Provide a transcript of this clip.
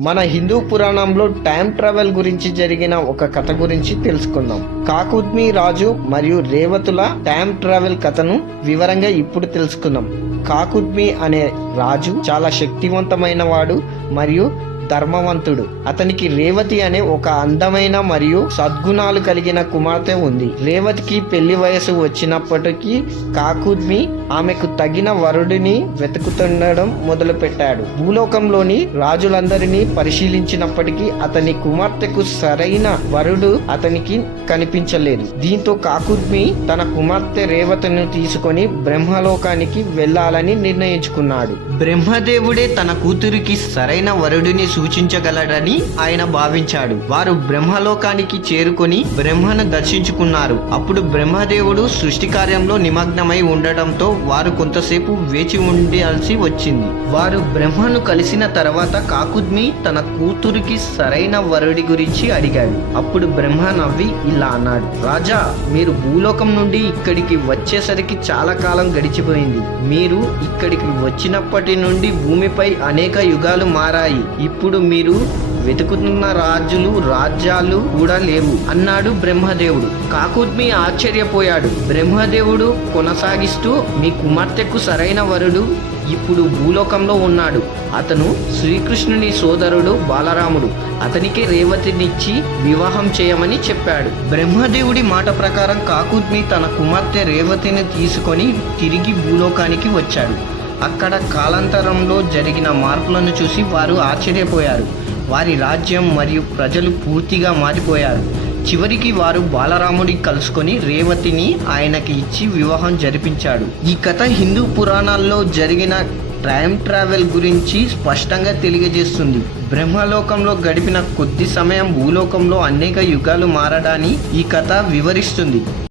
మన హిందూ పురాణంలో time travel గురించి జరిగిన ఒక కథ గురించి తెలుసుకుందాం. కాకుద్మి రాజు మరియు రేవతుల టైం ట్రావెల్ కథను వివరంగా ఇప్పుడు తెలుసుకుందాం. కాకుద్మి అనే రాజు చాలా శక్తివంతమైన వాడు మరియు ధర్మవంతుడు. అతనికి రేవతి అనే ఒక అందమైన మరియు సద్గుణాలు కలిగిన కుమార్తె ఉంది. రేవతికి పెళ్ళి వయసు వచ్చినప్పటికీ కాకుద్మి ఆమెకు తగిన వరుడిని వెతుకుతుండడం మొదలుపెట్టాడు. భూలోకంలోని రాజులందరినీ పరిశీలించినప్పటికీ అతని కుమార్తెకు సరైన వరుడు అతనికి కనిపించలేదు. దీంతో కాకుద్మి తన కుమార్తె రేవతిని తీసుకొని బ్రహ్మలోకానికి వెళ్ళాలని నిర్ణయించుకున్నాడు. బ్రహ్మదేవుడే తన కూతురికి సరైన వరుడిని సూచించగలడని ఆయన భావించాడు. వారు బ్రహ్మలోకానికి చేరుకొని బ్రహ్మను దర్శించుకున్నారు. అప్పుడు బ్రహ్మదేవుడు సృష్టి కార్యంలో నిమగ్నమై ఉండటంతో వారు కొంతసేపు వేచి ఉండాల్సి వచ్చింది. వారు బ్రహ్మను కలిసిన తర్వాత కాకుద్మి తన కూతురికి సరైన వరుడి గురించి అడిగాడు. అప్పుడు బ్రహ్మ నవ్వి ఇలా అన్నాడు రాజా మీరు భూలోకం నుండి ఇక్కడికి వచ్చేసరికి చాలా కాలం గడిచిపోయింది. మీరు ఇక్కడికి వచ్చినప్పటి నుండి భూమిపై అనేక యుగాలు మారాయి. ఇప్పుడు ఇప్పుడు మీరు వెతుకుతున్న రాజులు రాజ్యాలు కూడా లేవు అన్నాడు బ్రహ్మదేవుడు. కాకుద్మి ఆశ్చర్యపోయాడు. బ్రహ్మదేవుడు కొనసాగిస్తూ మీ కుమార్తెకు సరైన వరుడు ఇప్పుడు భూలోకంలో ఉన్నాడు. అతను శ్రీకృష్ణుని సోదరుడు బాలరాముడు. అతనికి రేవతినిచ్చి వివాహం చేయమని చెప్పాడు. బ్రహ్మదేవుడి మాట ప్రకారం కాకుద్మి తన కుమార్తె రేవతిని తీసుకొని తిరిగి భూలోకానికి వచ్చాడు. అక్కడ కాలాంతరంలో జరిగిన మార్పులను చూసి వారు ఆశ్చర్యపోయారు. వారి రాజ్యం మరియు ప్రజలు పూర్తిగా మారిపోయారు. చివరికి వారు బాలరాముడి కలుసుకొని రేవతిని ఆయనకి ఇచ్చి వివాహం జరిపించాడు. ఈ కథ హిందూ పురాణాల్లో జరిగిన టైం ట్రావెల్ గురించి స్పష్టంగా తెలియజేస్తుంది. బ్రహ్మలోకంలో గడిపిన కొద్ది సమయం భూలోకంలో అనేక యుగాలు మారడాన్ని ఈ కథ వివరిస్తుంది.